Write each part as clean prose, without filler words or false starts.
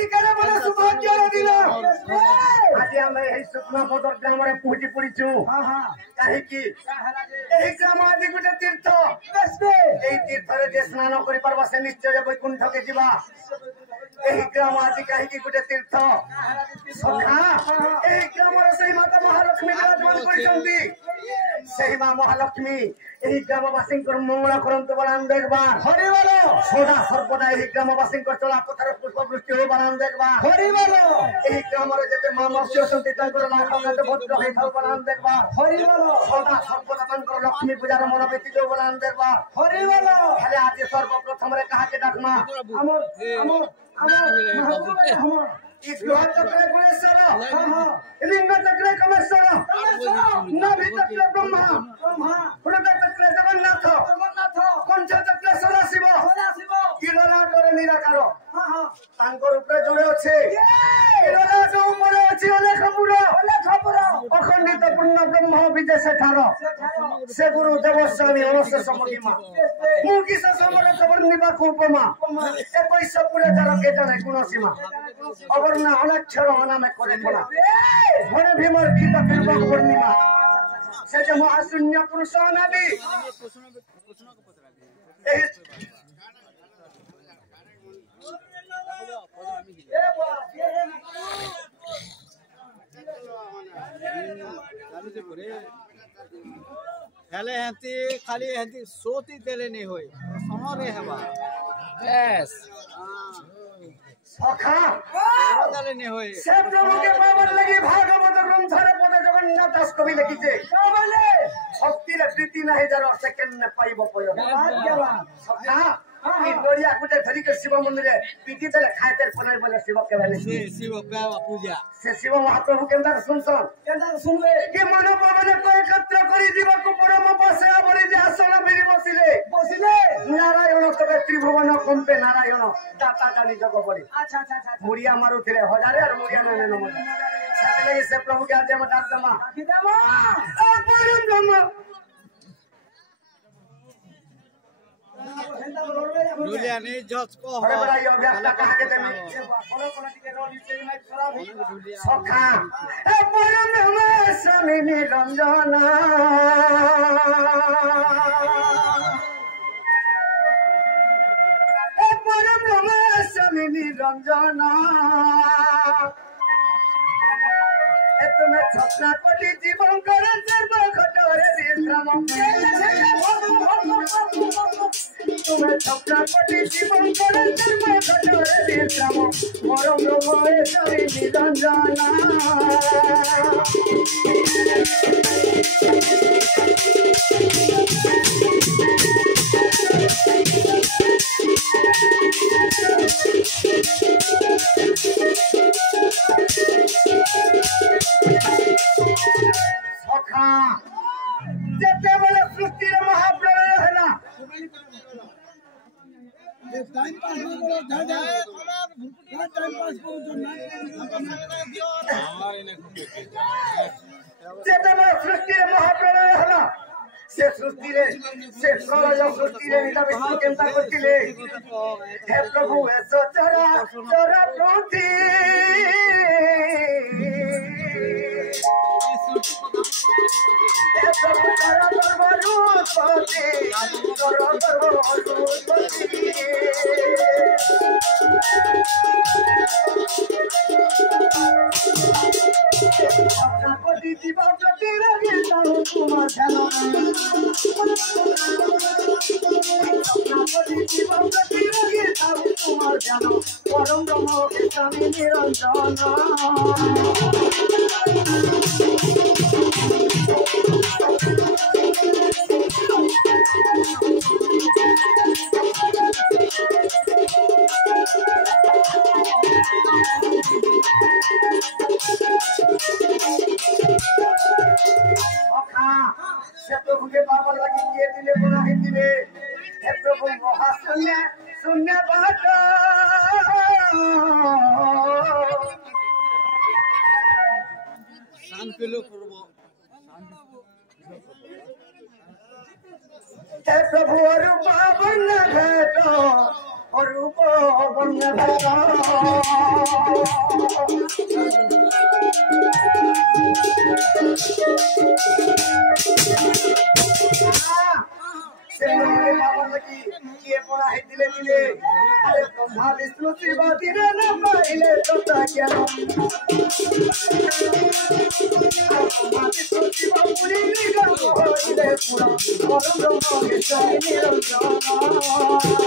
अधिकार बड़ा सौभाग्य दिन आज आम सुकमा बदर ग्राम पहुंची पड़ीचु कहीं ग्राम आदि गोटे तीर्थ तीर्थ जे स्नान कर से निश्चय वैकुंठ के जीवा ग्राम आदि कहीं गोटे तीर्थ सखा ग्राम से माता महालक्ष्मी विराजमान कर माँ महालक्ष्मी ग्रामवासी मंगल करतु बलान देखा सदा सर्वदा ग्रामवासी चला पथर पुष्पवृष्टि हो बलान देखा ग्राम जिते माँ मत्स्य भद्र हो बलान देखा सदा सर्वदा लक्ष्मी पूजार मन व्यतीत हो बलान देखा आज सर्वप्रथम कहा डाकमा गृह चक्र गुणेश्वर लिंग चक्र कमेश्वर नाभि चक्र ब्रह्मा हृदय चक्र जगन्नाथ कंठ चक्र सदाशिव कीलनाटरे निराकार जोड़े अच्छे कीलनाट उपरे अच्छे अखंडित पूर्ण ब्रह्म विजय से गुरु देवस्वामी अनशेष महिमा मुकिश समरथ वर्णिबा उपमा 21 पुरे तार के जाने गुणसीमा अवर्णा अनाक्षर अनामे करे पड़ा घरे भीमर गीत पूर्वक वर्णिमा से जो महाशून्य पुरुष अनादि हेले हंती खाली हंती सोती देले नहीं होई समरे हेबा यस सखा देले नहीं होई से प्रभु के पावन लगी भागवत ग्रंथ रे पद जगन्नाथ दास कवि लिखी जे बोले भक्ति रे प्रीति नाही जरो सेकंड ने पाइबो पयो सखा नोरिया गुटे धरी के शिव मंदिर पीटी देले खाइते पनाई बोले शिव के वाले शिव पावा पूजा से शिव महाप्रभु केंदा सुनबे कि मन पवन को एकत्र करी जीव को परम बसे बड़ी जे आसन बिरी बसिले नारायण तबे त्रिभुवन कंपे नारायण दाता जानी जग पड़ी अच्छा मुड़िया मारुथिले हजारे और मुड़िया ने नमो सेते से प्रभु के आज हम डाक दमा परम ब्रह्म डुलिया नहीं जज को अरे बड़ा ये अभ्यास कहा के देमी बड़ो के रोल से नहीं खराब है सखा ए परम ब्रह्म स्वामी निरंजन ए परम ब्रह्म स्वामी निरंजन ए तुम्हें छपना कोटि जीवन करे सर्व खटोरे विश्राम तुम्हें छपना कोटि जीवन करे सर्व खटोरे विश्राम परम ब्रह्म स्वामी निरंजन जेते बेले सृष्टि रे महाप्रलय हैला टाइम पास हो जाए थोड़ा टाइम पास हो जो जेते बेले सृष्टि रे महाप्रलय हैला से सृष्टि रे से प्रलय सृष्टि रे निता विष्णु केंता करथिले हे प्रभु ऐसो चरा चरा पृथ्वी प्रभु चरा परमरु पति चरा परमरु पति अपना पति जीवा प्रति रगे ताऊ कुमार जानो अपना पति जीवा प्रति रगे ताऊ कुमार जानो परम ब्रह्म के स्वामी निरंजन से प्रभु के बाबा लगी ये दिले बुरा ही दिले हे प्रभु महाशून्य शून्य बात शांति लो प्रभु हे प्रभु और पावन भेटो অরূপ বর্ণনা से लोगे बाबा लगी किए पड़ा है दिले दिले अरे ब्रह्मा विष्णु शिव दिले न पाइले तो क्या ब्रह्मा विष्णु शिव पूरी निगम होइले पूरा और ब्रह्मा के चले निरंजन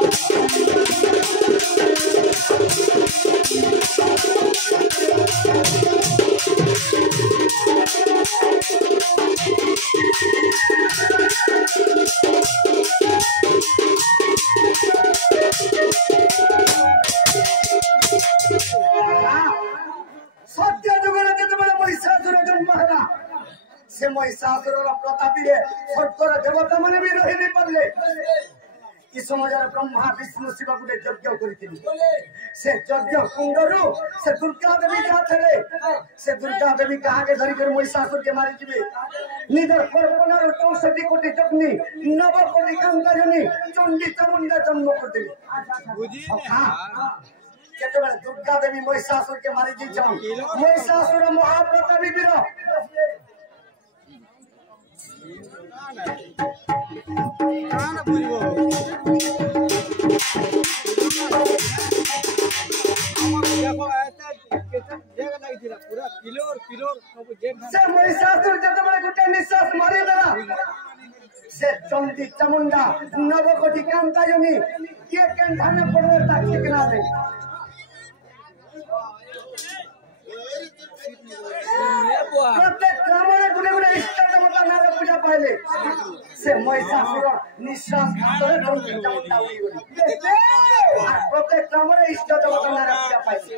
सत्य जुगरे जेतेबेले महिषासुर जन्म होला से महिषासुर प्रतापी रे स्वर्गर देवता माने भी रहि नहीं पारले ई समाजर ब्रह्मा विष्णु शिव गुटे यज्ञ करिथिलि से यज्ञ कुंडरू से दुर्गा देवी जाथले से दुर्गा देवी कहा के धरि कर महिषासुर के मारि जिबे निदर परपनार 64 कोटी जपनी 9 कोटी कांताजनी चंडी चामुंडा जन्म कर देली बुझी केतबेले दुर्गा देवी महिषासुर के मारि जी जाऊ महिषासुर महाप्रतापी वीर कान बुझबो देखो ऐसा केतन जगह नहीं थिला पूरा किलोर सब जेब से महिषासुर जेतबेले गुटे निश्वास मारि देला से चंडी चामुंडा 9 कोटी कांताजनी के कंठाने पड़े ता ठिकना दे प्रत्येक ग्रामरे गुने गुने इष्ट देवता नारे पूजा पाइले से महिषासुर निश्वास खातरे चंडी चामुंडा उड़ी गई प्रत्येक ग्रामरे इष्ट देवता नारे पूजा पाइले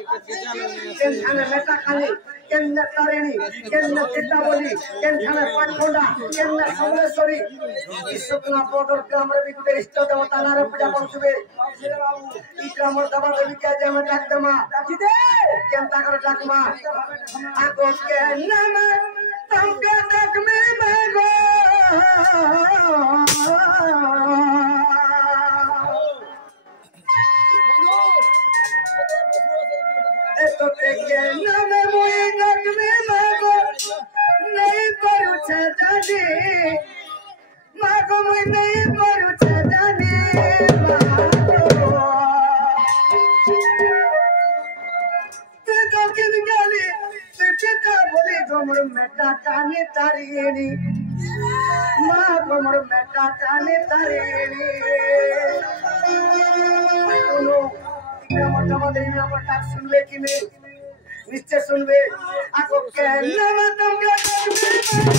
केनठाने मेटा खाली केन्ने तारिणी केन्ने चित्तावली केनठाने पाटखोंडा केन्ने समलेश्वरी ई सुकना बॉर्डर ग्रामरे भी गुटे इष्ट देवता नारे पूजा करछुबे ई ग्रामर देवा देवी के जे में डाक देमा डाकी दे केनता कर डाकमा आगो के नाम तमके डाक में गो तो के नाम मोई डाक में गो नहीं परू छे जानी मागो मोई नहीं परू छे जानी गोमर मेटा काने तारीणी मां गोमर मेटा काने तारीणी सुनो जमा देवी आप टाक सुनबे कि नहीं निश्चय सुनबे आको कहना मत तुमके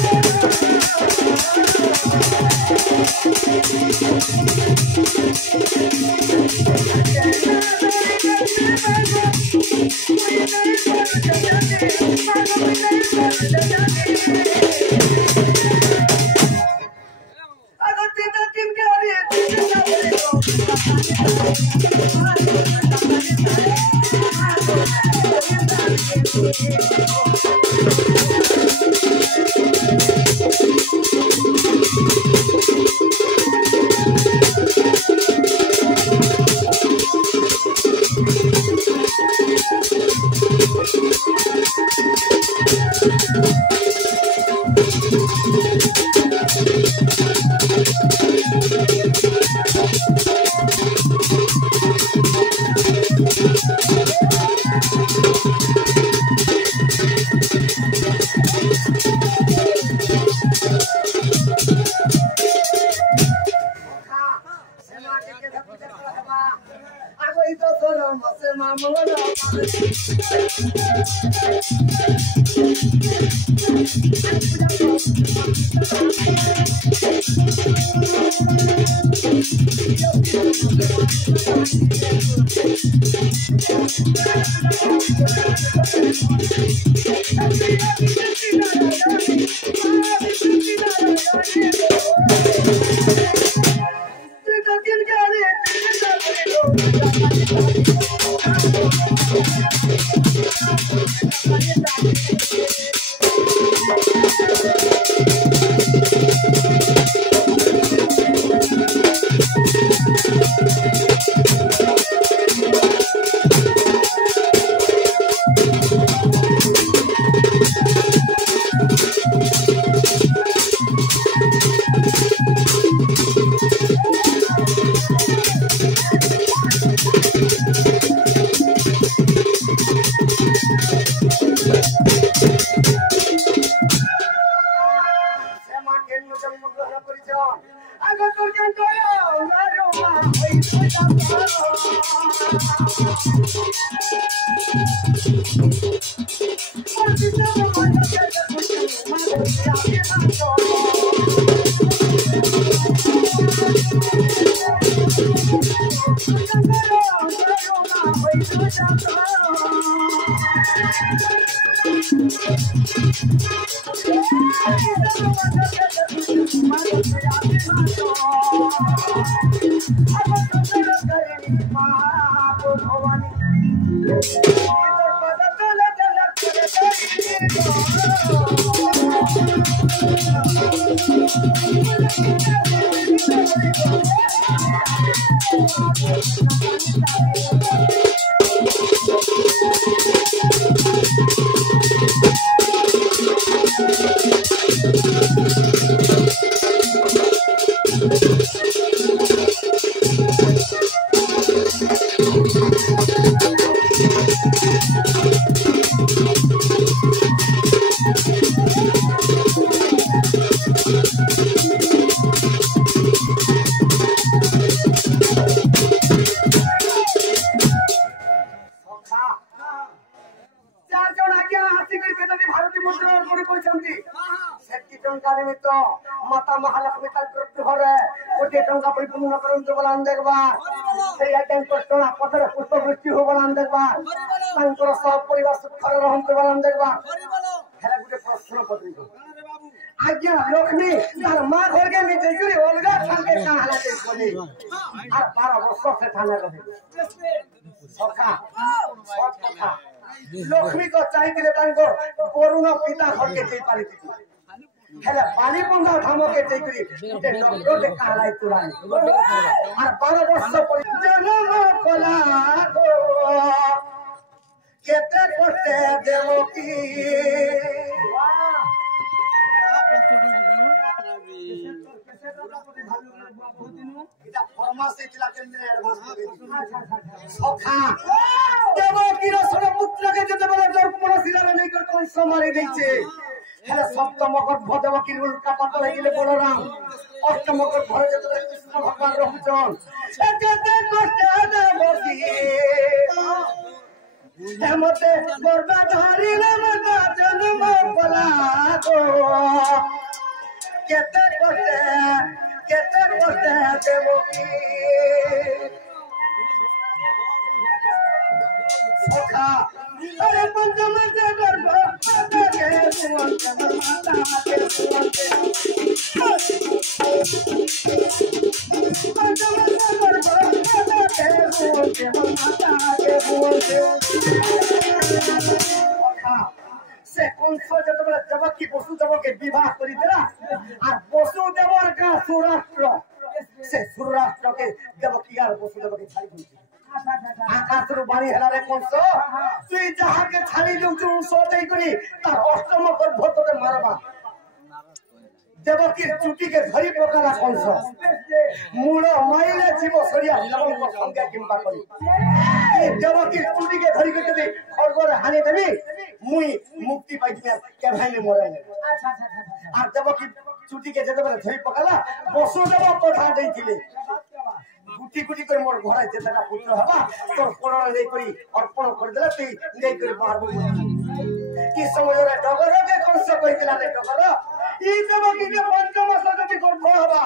माता महालक्ष्मी घरे गोटे टंका परिपूर्ण करते बोलान देखबा टोना पथर पुष्प वृष्टि हो बोलान देखबा सब परिवार सुखर रहते बोलान देखबा गोटे प्रश्न पत्रिका आज्ञा लक्ष्मी तार माँ घर के नीचे जुड़ी अलगा ठाके कहाला के बोली आ 12 वर्ष से थाना रहे सखा सब कथा लक्ष्मी को चाहिए तांको कोरोना पिता घर के जे पारी थी हेला पानी पंगा थामो के तेकरी ते डॉक्टर के कहाला तुराई आ 12 वर्ष पर जन्म कोला को केते कोटे देवो की सप्तम गर्भदेवकी काटा पड़े बलराम अष्टम गर्भ कृष्ण भगवान रहुचन मते गर्भधारी जन्म बला केते कोटे देवकी सखा अरे पंचम से गर्भ माता के सुवंत माता के सुवंत पंचम से गर्भ माता के सुवंत माता के सुवंत सखा से कौन सो जब की पशु देव के विवाह करी देला आ पशु देवर का सुराष्ट्र से सुराष्ट्र के देवकी और पशु देव के छाई आकाश रो बाणी हला रे कोन सो तुई जहा के थाली लुचु सो देई करी तार अष्टम गर्भ तो मारबा देवकी चुटी के धरी प्रकार कोन सो मूल माइले जीव सरिया लवण को संज्ञा किंबा करी ए देवकी चुटी के धरी के दे खरगोर हाने देबी मुई मुक्ति पाइतिया के भाईले मोरे अच्छा आ देवकी चुटी के जदे धरी पकाला बसु देव पठा देइथिले गुटी गुटी कर मोर घर जेतका पुत्र हबा तोर कोरण ले करी अर्पण कर देला ती ले कर बाहर की समय रे डगर के कोन से कहितला रे डगर ई देवकी के पंचम सदति गर्भ हबा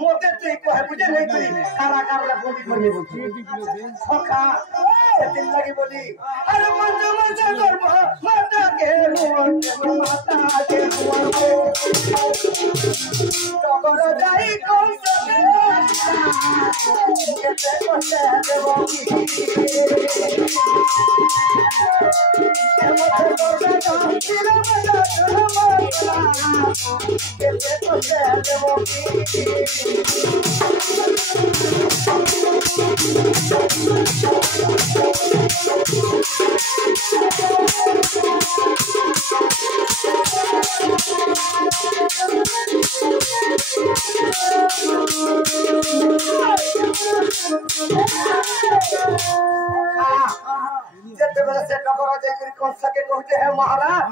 मोते तई कहे बुझे नहीं करी कारागार रे बोली करनी बुझी सखा दिन लगी बोली अरे पंचम से गर्भ माता के रोन माता के रोन डगर जाई कोन से केते कोते देवकी केते कोते तिरा मजा केते कोते देवकी कंस के कहते हैं महाराज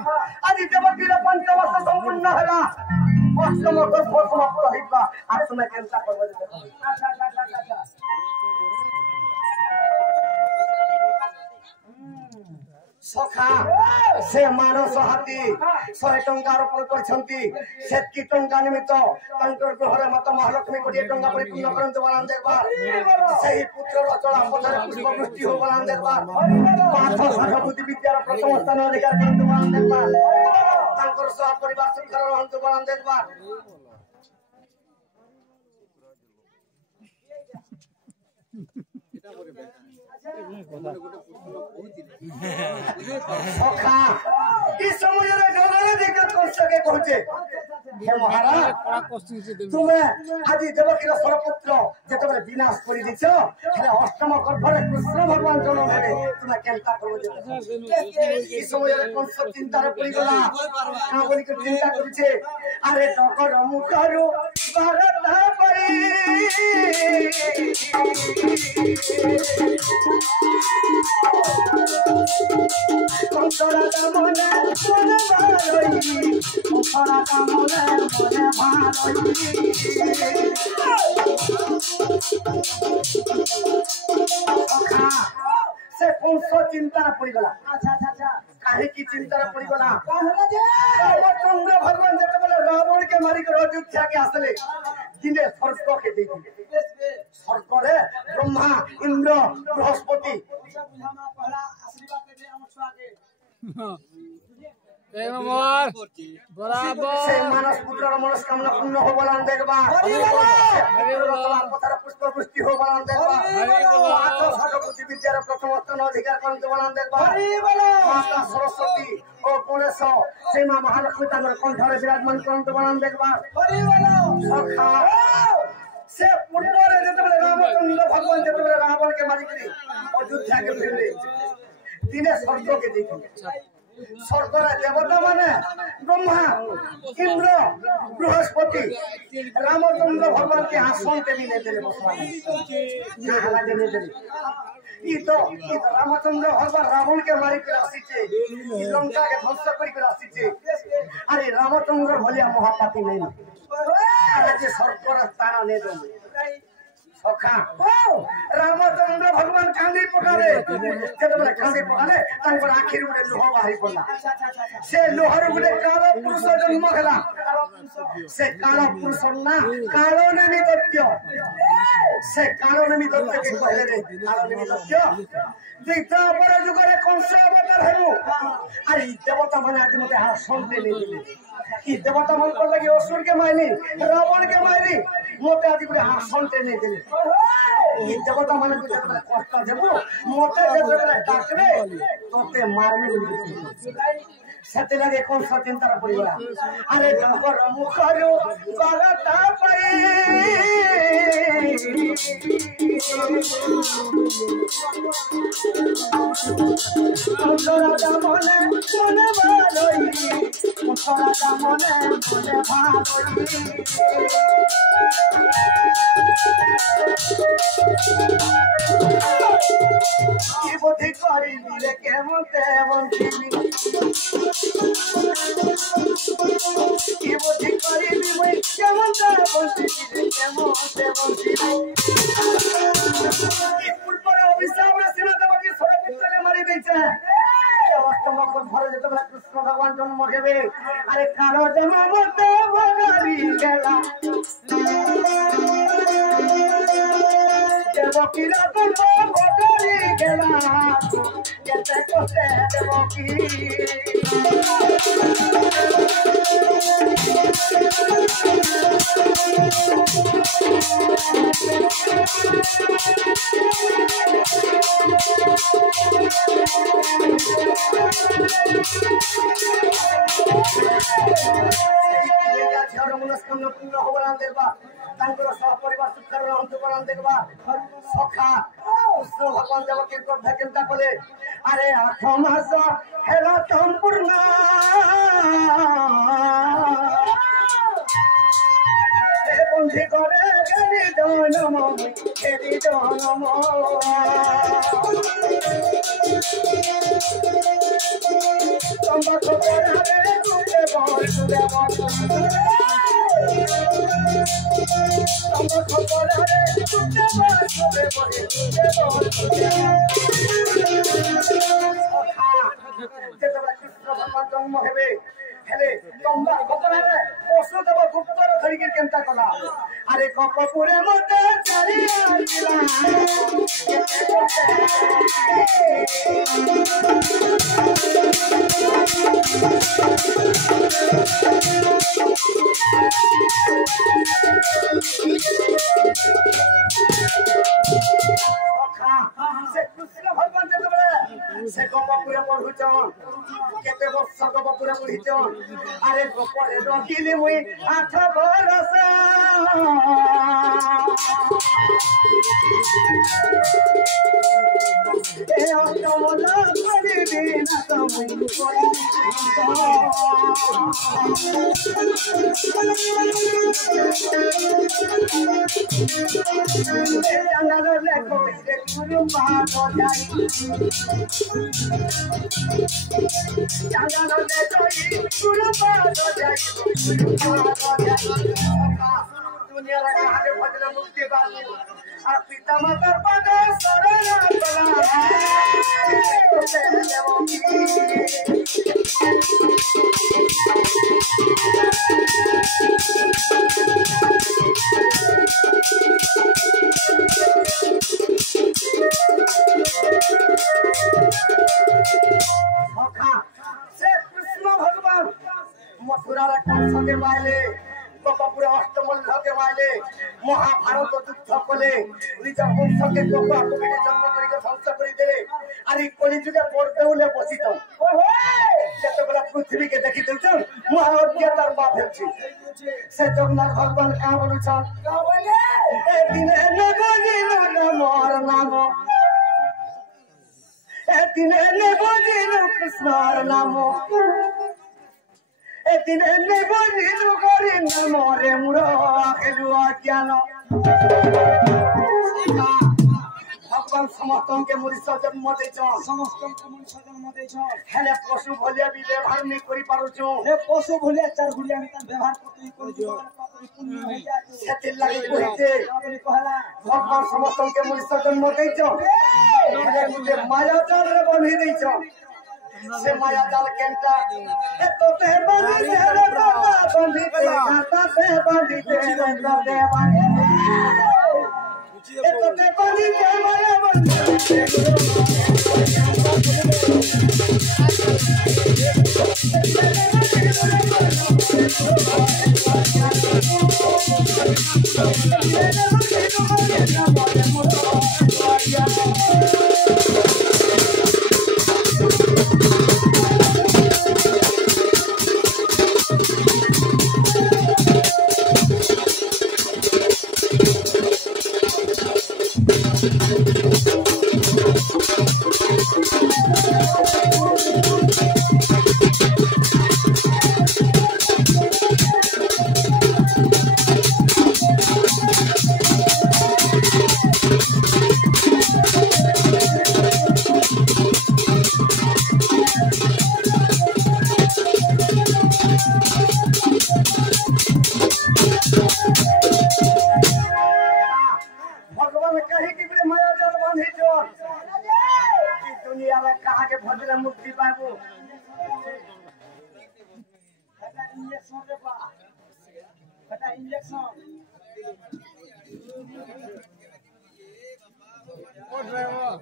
आज देवकी पंचवर्ष संपूर्ण है अष्टम गर्भ समाप्त होगा आज तुम्हें केनता करबो सखा से मानस हाथी 100 टंका अर्पण करछंती सेतकी टंका निमित्त तंकर ग्रहरे माता महालक्ष्मी कोटी टंका परिपूर्ण करंत बलान देखबा सही पुत्र रचना पथरे पुष्प वृष्टि हो बलान देखबा पाठ साठ बुद्धि विद्यार प्रथम स्थान अधिकार करंत बलान देखबा तंकर सह परिवार सुखर रहंत बलान देखबा सखा इस समय जगह देखकर कंस के कहते हे महाराज तुम्हें आज देवकी सरपुत्र जेतबे विनाश करि दिछ हेले अष्टम गर्भरे कृष्ण भगवान जन्म हेले तुम्हें केनता करबो इस समय कंस चिंता रे पड़ी गला का बोली के चिंता करिछे अरे टकर मुखरु भारत परी कंसरा मने मने भालोई कंसरा मने मने भालोई से कंस चिंता पड़ी गला अच्छा काहे की चिंता पड़ी गला कहला जे रामचंद्र भगवान जते बोले रावण के मारी के अयोध्या के आसले दिने स्वर्ग के देखि स्वर्ग रे ब्रह्मा इंद्र बृहस्पति पहला आशीर्वाद दे हम स्वागत बराबर से मानस पुत्र मनस्कामना पूर्ण हो बलान देखबा पथर पुष्प वृष्टि हो बलान देखबा आठ सरस्वती विद्यार प्रथम स्थान अधिकार करंत बलान देखबा माता सरस्वती ओ गणेश से मां महालक्ष्मी तांगर कंठरे विराजमान करंत बलान देखबा सखा से पूर्व रे जेतबे रामचंद्र भगवान जेतबे रावण के मारी करी अयोध्या के फिरले दिने स्वर्ग के देखि स्वर्गर देवता माने ब्रह्मा इंद्र बृहस्पति रामचंद्र भगवान के आसन के भी नहीं दे ई तो रामचंद्र भगवान रावण के मारी के राशि छे लंका के ध्वंस करी के राशि छे अरे रामचंद्र भलिया महापापी नहीं अरे जे स्वर्गर स्थान ने दो सखा रामचंद्र भगवान कांदी पकारे जेतबे कांदी पकारे तांकर आखिर गुटे लोह बाहरी पड़ला से लोहर गुटे काल पुरुष जन्म होला से काल पुरुष ना कालो निमित्य से कालो निमित्य के कहले रे कालो निमित्य जेता पर जुगरे कंस अवतार हेबु अरे देवता माने आज मते हाथ सुनते नहीं दिले कि देवता मन को लगे असुर के मारली रावण के मारली मोटे आज गुटे हाथ सुनते नहीं दिले ये देवता माने को जेतबे कष्ट देबो मोटे जेतबे डाकले तोते मारने सते लगे कौन सा चिंता पड़ी गला अरे डगर मुखरो बारता पई मुखरा मने मने भालोई मुखरा मने मने भालोई की बुद्धि करी दिले केमन तेमन की बुद्धि करी दिले केमन तेमन केमन तेमन की पूर्वर अभिशाप रे सिना देवकी सरपुत्र के मारी दैछे अष्टम घर जेतबे कृष्ण भगवान जन्म हेबे अरे कालो जन्म मते भगारी गेला देवकी रतन भगारी गेला केते कोते देवकी मनस्कामना पूर्ण हो बलान देखबा तांकर सह परिवार सुखर रहंत बलान देखबा सखा कृष्ण भगवान देवकी को भेकंता कोले अरे 8 मास हेला संपूर्ण ए बंधी करे गेली जन्म तंबा खबर हरे तुझे बोल तुझे बोल तंबा खबर हरे तुझे बोल तुझे बोल तुझे बोल जेतबे कृष्ण भगवान जन्म हेबे हेले तंबा खबर हरे पशु देव गुप्तर धरिके केनता कला अरे कपपुरे मते चली आइला से कृष्ण भगवान जेतबे से कपपुरे पढुचन केते वर्ष कपपुरे पढिचन अरे गोपरे रखिली मुई 8 बरस ए अटमला करि बिना तमुई कोई जंगल ले कोई रे गुरु बातो जाई जंगल ले कोई गुरु बातो जाई दुनिया रा कहां भजन मुक्ति बानी आ पिता माता पदे शरण चला से कृष्ण भगवान मथुरा रा कंस के मारले कपपुरे अष्टमल्ल के मारले महाभारत युद्ध कले निज वंश के लोक आपके जन्म करके ध्वंस कर देले अरे कलिजुगे पड़देउले बसित ओहो जेतबेला पृथ्वी के देखि देउछन महाअज्ञातार बात हेछि से जगन्नाथ भगवान का बोलुछन का बोले ए दिने न बोलिनो न मोर नाम ए दिने न बोलिनो कृष्णर नाम ए दिने न बोलिनो गरि न मोरे मुरो आखेलु अज्ञान भगवान समस्त के मनुष्य जन्म देछन समस्त के मनुष्य जन्म देछन हेले पशु भलिया भी व्यवहार नहीं करि पारुछु हे पशु भलिया चार गुड़िया में तन व्यवहार करते पुण्य हो जाए सेते लागि कहिते आपने कहला भगवान समस्त के मनुष्य जन्म देछन हेले मुझे माया जाल रे बंधी देछन से माया जाल केनता ए तो ते बंधी रे बाबा बंधी ते खाता से बंधी ते दे बानी ए तो ते बंधी के माया बंधी मुक्ति पाबो इंजेक्शन रे बा इंजेक्शन ओ ड्राइवर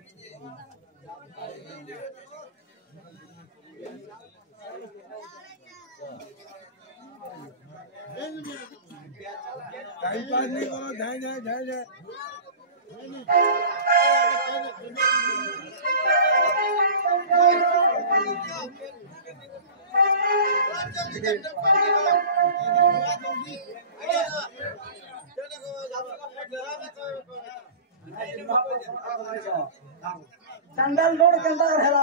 टाइम पास नहीं करो जाए चंदन लोड केंदा हेला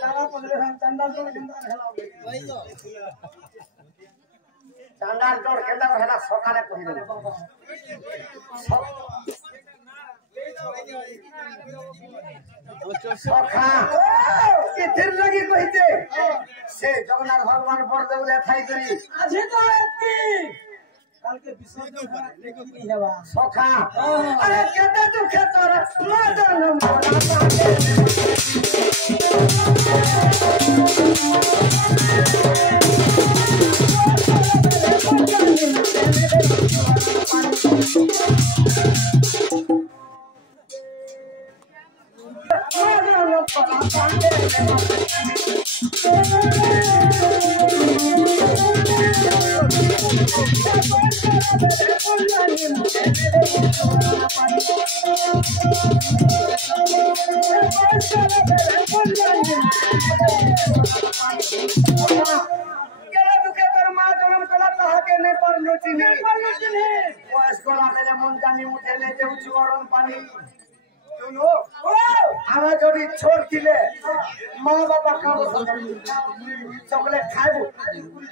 तारा पदरे हम चंदन लोड केंदा हेला चंदन लोड केंदा हेला सकाले कहि देबो সখা কিথির লাগি কইতে সে জগন্নাথ ভগবান বড়দে বলে থাই করি আজি তো এতি কালকে বিসর্জন কি হেবা সখা আরে কেতে দুঃখে তোর মদন মোরা পাতে আমার যদি ছোট দিলে মা বাবা খাবো চকলেট খাইবো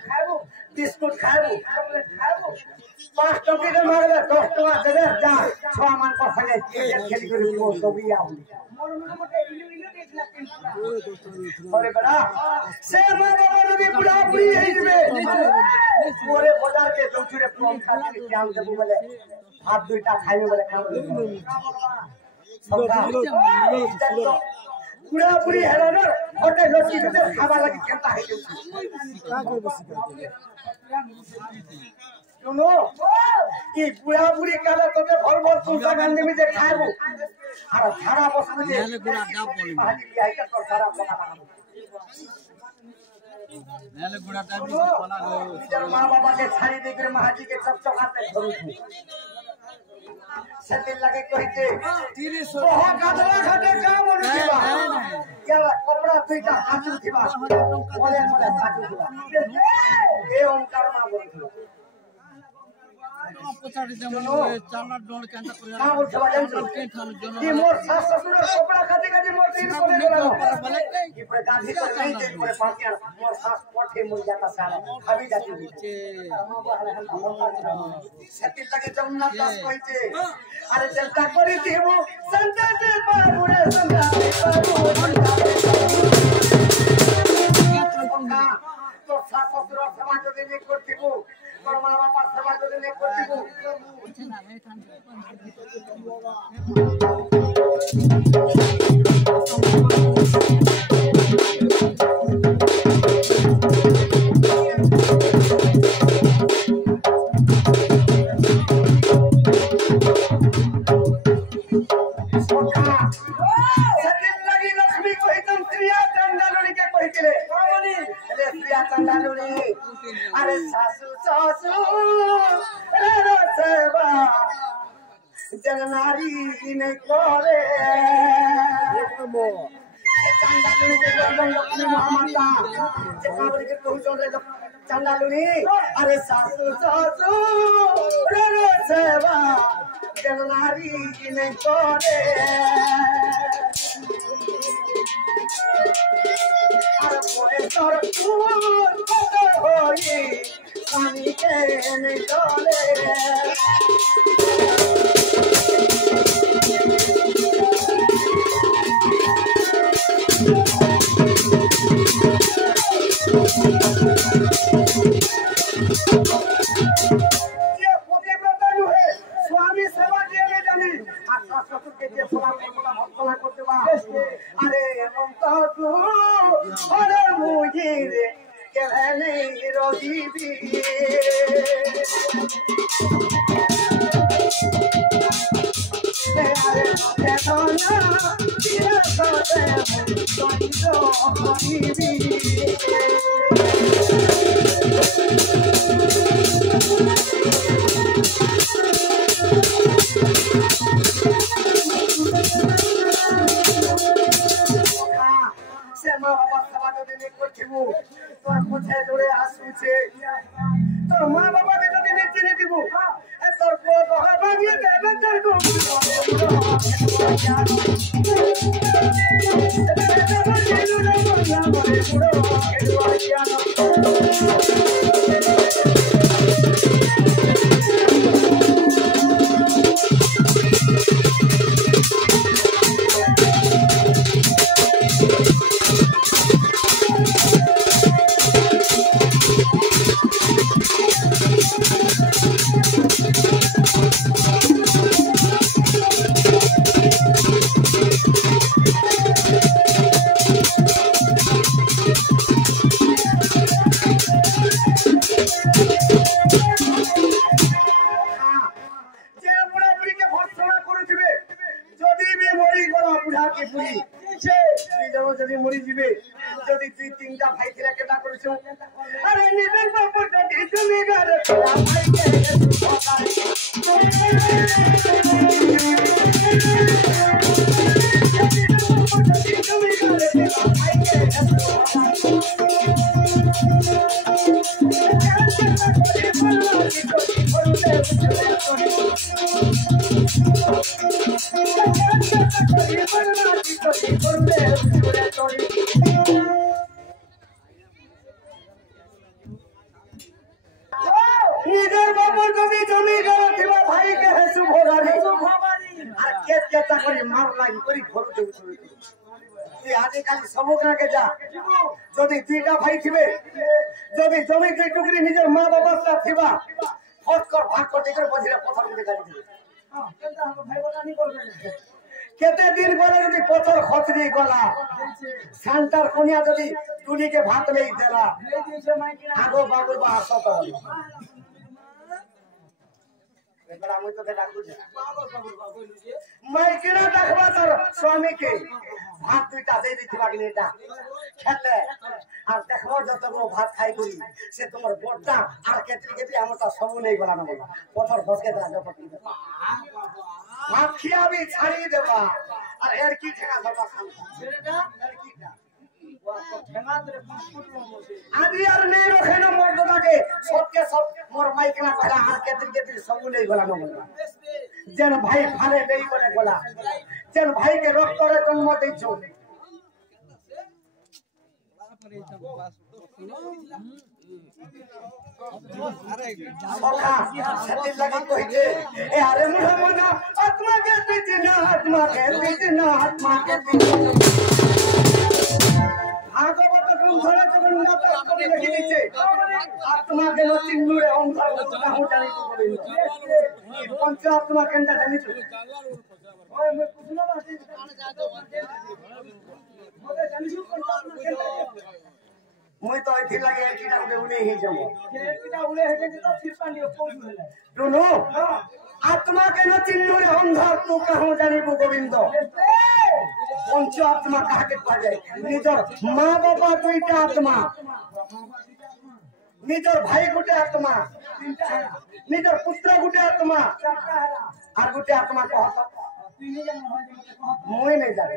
খাইবো বিস্কুট খাইবো চকলেট খাইবো 5 টাকা মারবে 10 টাকা দেবে যা 6 মান কথা যায় খেলি করে তবে আউলি ওরে বড়া সে মা বাবা যদি বুড়া বুড়ি হয়ে যাবে ওরে বাজার কে চৌচুরে কম খালি চাল দেবো বলে ভাত দুইটা খাইবে বলে খাবো পুরা পুরি হেলানোর ওটা লক্ষ্মী তোদের খাবার লাগি কেমতা হয়ে গেছে শুনো কি পুরা পুরি কালে তোকে ভর ভর তুলসা গান্ধী মিতে খাইবো আর ধারা বসবে যে ভাজি বিয়াইটা তোর ধারা বনা বানাবো নেলে গুড়া টাইম বনা গো নিজের মা বাবাকে ছাড়ি দিয়ে করে মাহাজিকে চকচকাতে ধরুছি সেদিন লাগে কইতে 30 ওহ কাদলা ঘাটে কাম অনুছিবা কেলা কপড়া দুইটা হাজু দিবা বলে বলে হাজু দিবা এই ওমকার মা বলছিল পছাড়ি যেমন চালার ডল কেনটা করে না বলছিবা জানছো কি মোর শাশ শ্বশুরের কপড়া খাতে খাতে মোর দিন করে গেল কি পরে গান্ধী তো নেই যে পরে পাঁচি আর মোর শাশ পথে মর যাতা সারা খাবি যাতি সেদিন লাগে জগন্নাথ দাস কইছে আরে চিন্তা করি দিব সন্তানে বাবুরে সন্তানে বাবু তো শাশ শ্বশুরের সমাজ যদি নে করতিব তোর মা বাবার সমাজ যদি নে করতিব अरे सासू सासू सेवा जननारी ने कोरे चंदालुनी अरे सासू सासू सेवा जननारी ने कोरे अरे मोरे तोर होई पानी के निकाले ये पोते ब्रतानु है स्वामी सेवा दिए जानी आशा ससुर के जे सेवा भक्तला करते बा अरे हम तो तू अरे मुझे के रहने रोजी भी अरे सोना तेरा सोते तो रोजी भी से मां बाबा सभा देने को थिबु तोर मुझे जोड़े आसुचे तोर मां बाबा के जदी नीचे नहीं दिबु ए तोर को बहा भागिए देबे तोर को দুই জন যদি মরি যাবে যদি দুই তিনটা ভাই ছিল কেটা করেছো আরে নিজের বাপ যদি তুমি ঘরে তোরা ভাইকে নিজের বাবুর যদি জমি গেল দিবা ভাইকে হেসু ভোগারি আর কেট কেটা করে মার লাগি করি ঘর জমি শুরু তুই আজকালি সমগ্রাকে যা যদি দুইটা ভাই থিবে যদি জমি দুই টুকরি নিজের মা বাবার সাথে থিবা ফটকর ভাগ করতে করে বজিরা পথর দিতে গাড়ি দিবে কেতে দিন পরে যদি পথর খচরি গলা শান্তার কোনিয়া যদি টুলিকে ভাত নেই দেলা আগো বাবু বা আসত মাইকিনা দেখবা তোর স্বামীকে ভাত দুইটা দিয়ে দিতে পারিনি এটা খেতে আর দেখো যত ভাত খাই করি সে তোমার বড়টা আর কেটে কেটে আমার তার সব নেই গলা না বলা পথর ফসকে ভাত খিয়াবি ছাড়িয়ে দেবা আর এর কি ঠেকা ধরবা খান আদি আর নেই রখে না মর্দনাকে সবকে সব মোর মাইকিনা কহলা আর কেটে কেটে সব নেই গলা না বলা যেন ভাই ফালে নেই করে গলা যেন ভাইকে রক্তরে জন্ম দিয়েছ আরে মুহাম্মদ আত্মাকে দিতে না আত্মাকে দিতে না আত্মাকে ভাগবত গ্রন্থরে জগন্নাথ করে লিখে দিয়েছে আত্মাকে চিন্নুরে অন্ধকার কাহু জানি তো বলি পঞ্চ আত্মা কেনটা জানিছো ওই মে পুছলো বাসি মতে জানিছো কোন আত্মা কেনটা মই তো এটি লাগে এটিটা উড়ে হি যাব এটিটা উড়ে হে যে তো ফির পানি পৌঁছ হলে শুনো আত্মা কেন চিন্নুরে অন্ধকার তো কাহু জানিবো গোবিন্দ পঞ্চ আত্মা কাকে পাওয়া যায় নিজের মা বাবা দুইটা আত্মা নিজের ভাই গোটে আত্মা নিজের পুত্র গোটে আত্মা আর গোটে আত্মা কহত মই नहीं जाने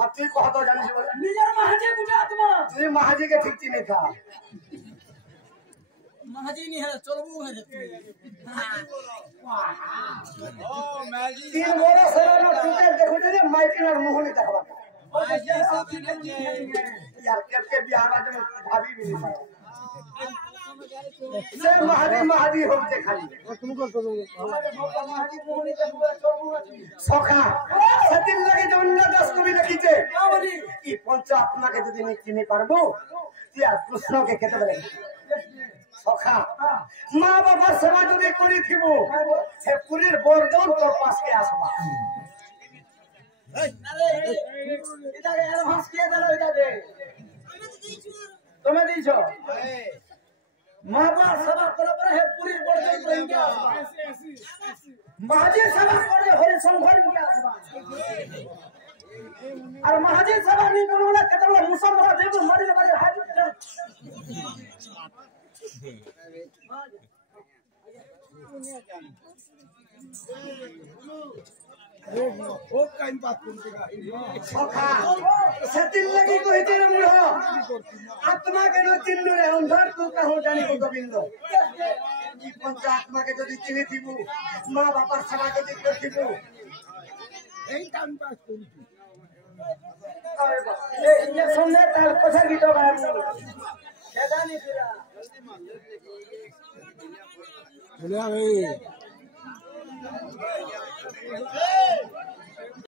अब तुई कहत जानिस बोले নিজের মাঝে গোটে আত্মা तुई महाजी के ठीक चिन्ह था महाजी नहीं है चलबू है ओ मैजी तीन बोला सराना टूटे देखो जे माइकिनर मुंह नहीं देखबा मैजी सब ने यार के बिहार में भाभी भी नहीं पाया से महादी होते खाली सखा সেদিন লাগে জন্য 10 কবি লিখিছে এই পঞ্চ আপনাকে যদি আমি চিনি পারবো তুই আর কৃষ্ণকে খেতে বলে সখা মা বাবার সেবা যদি করি থিব সে পুরীর বরদন তোর পাশে আসবা আরে এটা অ্যাডভান্স কে দিলো এটা দে তুমি দিছো মা বাবা সেবা করে পরে হে পুরীর বরদন কইকে আসবা महाजी सेवा करे हरि संघर के आसबा और महाजी सेवा नहीं करवला केतला मुसलमान देव मरि मारे हाथ ओ काइन बात करतेगा सखा सेदिन लगी कहिते रे मुढ़ आत्मा के न चिन्नु रे अंधार तू कहू जानी को गोविंद ई पंच आत्मा के जदी चिन्हि थिबु मां बापा सेवा के जदी करथिबु এই টাইম পাস করছি अरे बा ये सुनने तार पछा गीतो गाय केदानी फिरा चलिया भाई